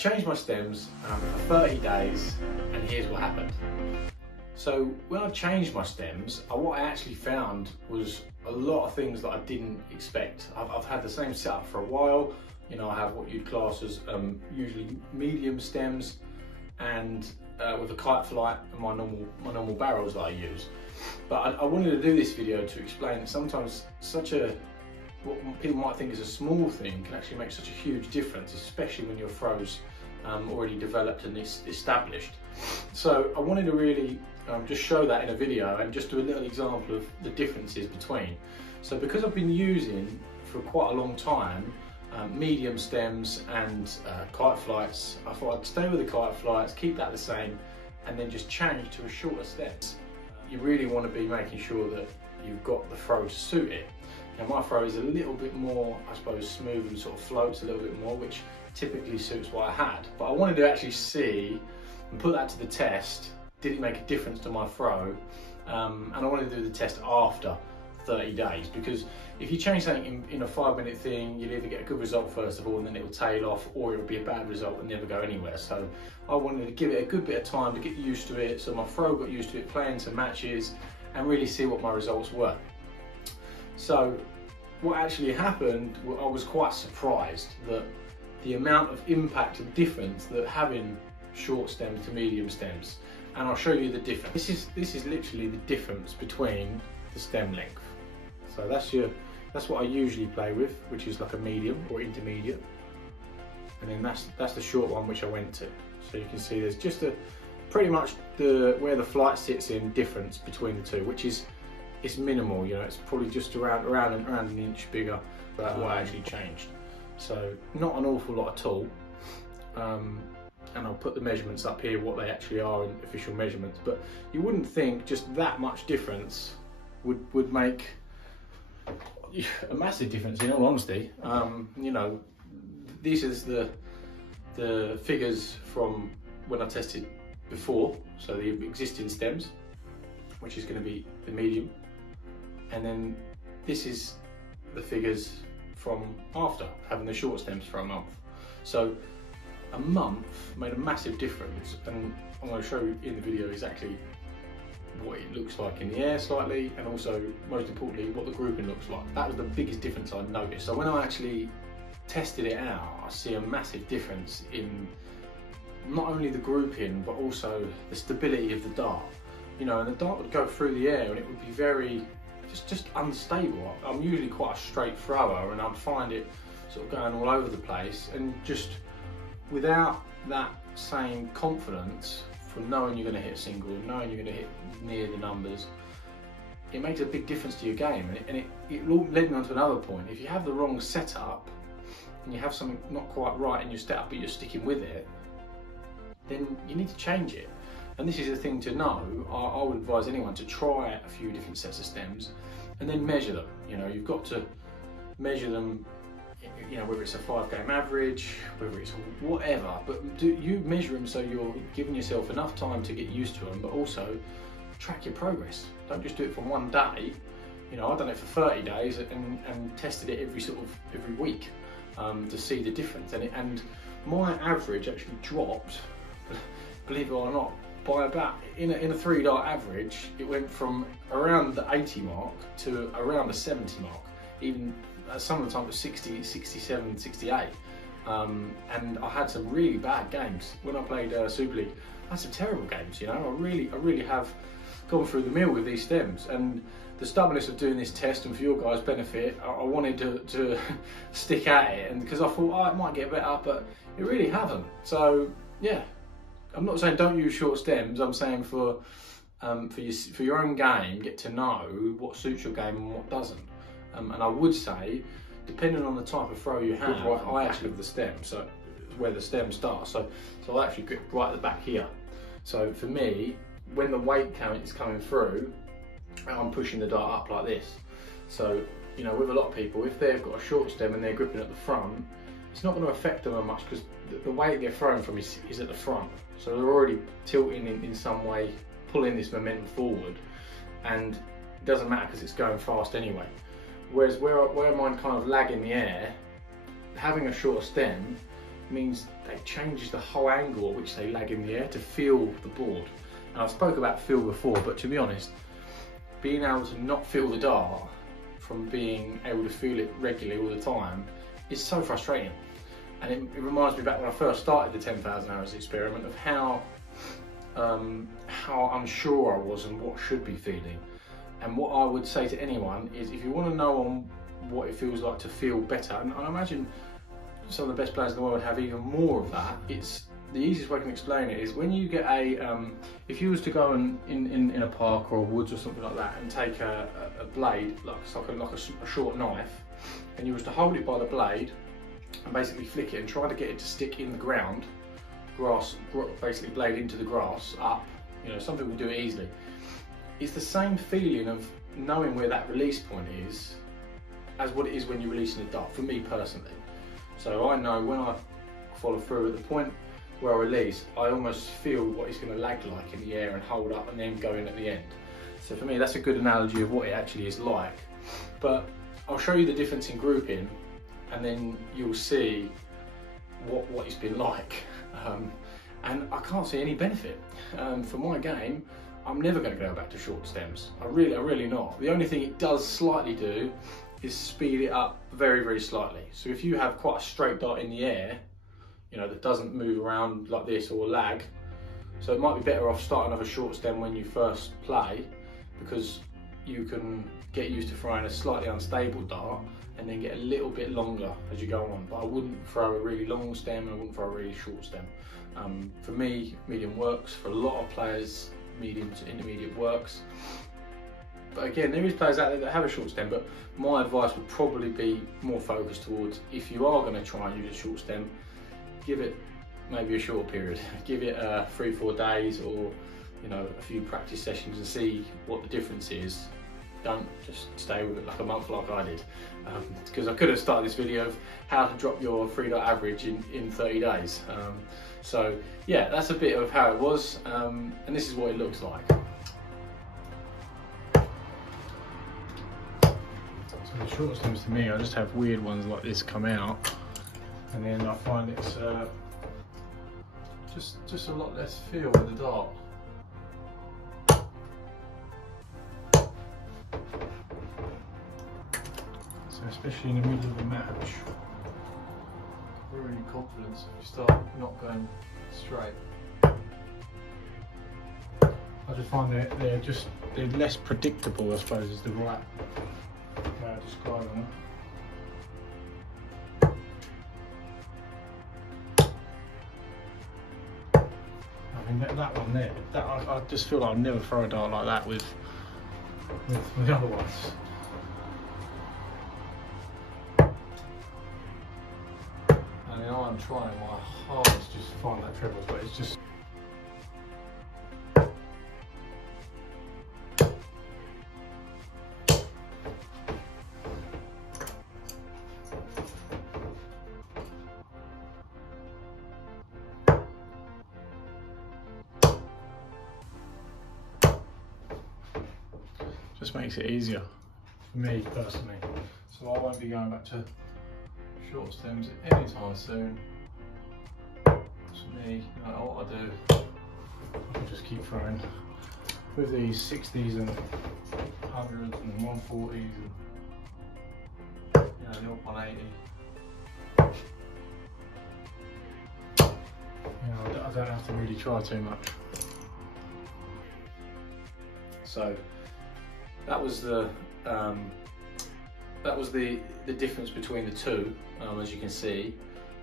changed my stems for 30 days, and here's what happened. So when I changed my stems, what I actually found was a lot of things that I didn't expect. I've had the same setup for a while. You know, I have what you'd class as usually medium stems, and with a kite flight and my normal barrels that I use. But I wanted to do this video to explain that sometimes what people might think is a small thing can actually make such a huge difference, especially when your throw's already developed and established. So I wanted to really just show that in a video and just do a little example of the differences between. So because I've been using for quite a long time medium stems and kite flights, I thought I'd stay with the kite flights, keep that the same, and then just change to a shorter stems. You really want to be making sure that you've got the throw to suit it. Now my throw is a little bit more, I suppose, smooth and sort of floats a little bit more, which typically suits what I had. But I wanted to actually see and put that to the test. Did it make a difference to my throw? And I wanted to do the test after 30 days, because if you change something in a 5-minute thing, you'll either get a good result first of all and then it will tail off, or it will be a bad result and never go anywhere. So I wanted to give it a good bit of time to get used to it, so my throw got used to it, playing some matches and really see what my results were. So what actually happened, I was quite surprised that the amount of impact and difference that having short stems to medium stems, and I'll show you the difference. This is literally the difference between the stem length. So that's what I usually play with, which is like a medium or intermediate, and then that's the short one which I went to. So you can see there's just pretty much where the flight sits in difference between the two, which is it's minimal. You know, it's probably just around an inch bigger. That's what actually changed. So not an awful lot at all. And I'll put the measurements up here, what they actually are in official measurements. But you wouldn't think just that much difference would make a massive difference, in all honesty. You know, this is the figures from when I tested before, so the existing stems, which is going to be the medium, and then this is the figures from after having the short stems for a month. So a month made a massive difference, and I'm going to show you in the video exactly what it looks like in the air slightly, and also most importantly what the grouping looks like. That was the biggest difference I noticed. So when I actually tested it out, I see a massive difference in not only the grouping but also the stability of the dart. You know, and the dart would go through the air and it would be very just unstable. I'm usually quite a straight thrower, and I'd find it sort of going all over the place, and just without that same confidence from knowing you're going to hit a single, knowing you're going to hit near the numbers, it makes a big difference to your game. And it led me on to another point. If you have the wrong setup and you have something not quite right in your setup but you're sticking with it, then you need to change it. And this is a thing to know. I would advise anyone to try a few different sets of stems and then measure them. You know, you've got to measure them, you know, whether it's a 5-game average, whether it's whatever, but you measure them so you're giving yourself enough time to get used to them, but also track your progress. Don't just do it for one day. You know, I've done it for 30 days and tested it every week to see the difference. And my average actually dropped, believe it or not, by about, in a 3-dart average, it went from around the 80 mark to around the 70 mark. Even some of the time it was 60, 67, 68. And I had some really bad games. When I played Super League, I had some terrible games, you know. I really have gone through the mill with these stems. And the stubbornness of doing this test, and for your guys' benefit, I wanted to stick at it, and because I thought, oh, it might get better, but it really hasn't. So yeah, I'm not saying don't use short stems. I'm saying for your own game, get to know what suits your game and what doesn't. And I would say, depending on the type of throw you have, I actually have the stem, so where the stem starts. So I'll actually grip right at the back here. So for me, when the weight count is coming through, I'm pushing the dart up like this. So, you know, with a lot of people, if they've got a short stem and they're gripping at the front, it's not going to affect them much, because the weight they're throwing from is at the front. So they're already tilting in some way, pulling this momentum forward, and it doesn't matter because it's going fast anyway. Whereas where mine kind of lag in the air, having a short stem means it changes the whole angle at which they lag in the air to feel the board. And I've spoke about feel before, but to be honest, being able to not feel the dart from being able to feel it regularly all the time is so frustrating. And it reminds me back when I first started the 10,000 hours experiment of how unsure I was and what I should be feeling. And what I would say to anyone is, if you want to know what it feels like to feel better, and I imagine some of the best players in the world have even more of that, it's the easiest way I can explain it is when you get if you was to go in a park or a woods or something like that and take a blade, like a short knife, and you was to hold it by the blade and basically flick it and try to get it to stick in the ground, basically blade into the grass, up, you know, some people do it easily. It's the same feeling of knowing where that release point is as what it is when you're releasing a dart, for me personally. So I know when I follow through at the point where I release, I almost feel what it's going to lag like in the air and hold up and then go in at the end. So for me, that's a good analogy of what it actually is like. But I'll show you the difference in grouping, and then you'll see what it's been like. And I can't see any benefit. For my game, I'm never going to go back to short stems. I'm really not. The only thing it does slightly do is speed it up very, very slightly. So if you have quite a straight dart in the air, you know, that doesn't move around like this or lag, so it might be better off starting off a short stem when you first play, because you can get used to throwing a slightly unstable dart and then get a little bit longer as you go on. But I wouldn't throw a really long stem and I wouldn't throw a really short stem. For me, medium works. For a lot of players, medium to intermediate works. But again, there is players out there that have a short stem, but my advice would probably be more focused towards, if you are going to try and use a short stem, give it maybe a short period. Give it 3-4 days, or you know, a few practice sessions and see what the difference is. Don't just stay with it like a month like I did, because I could have started this video of how to drop your 3-dart average in 30 days. So yeah, that's a bit of how it was, and this is what it looks like. So the short stems, to me, I just have weird ones like this come out, and then I find it's just a lot less feel with the dart. So especially in the middle of a match, ruining confidence if you start not going straight. I just find they're less predictable, I suppose, is the right way of describing them. I mean, that one there, I just feel like I'll never throw a dart like that with the other ones. I mean, I'm trying my hardest just to find that treble, but it's just... just makes it easier for me personally. So I won't be going back to short stems anytime soon. For me, you know what I do, I can just keep throwing with these 60s and 100s and 140s and, you know, the odd 180. You know, I don't have to really try too much. So that was the difference between the two, as you can see.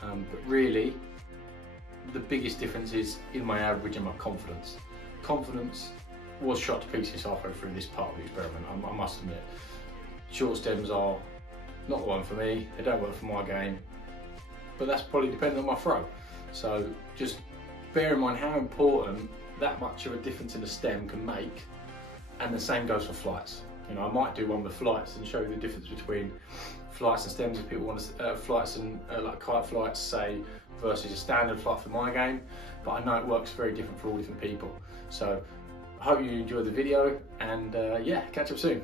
But really, the biggest difference is in my average and my confidence. Confidence was shot to pieces halfway through this part of the experiment, I must admit. Short stems are not the one for me, they don't work for my game, but that's probably dependent on my throw. So just bear in mind how important that much of a difference in the stem can make, and the same goes for flights. You know, I might do one with flights and show you the difference between flights and stems if people want to, flights and like kite flights, say, versus a standard flight for my game, but I know it works very different for all different people. So I hope you enjoyed the video, and yeah, catch up soon.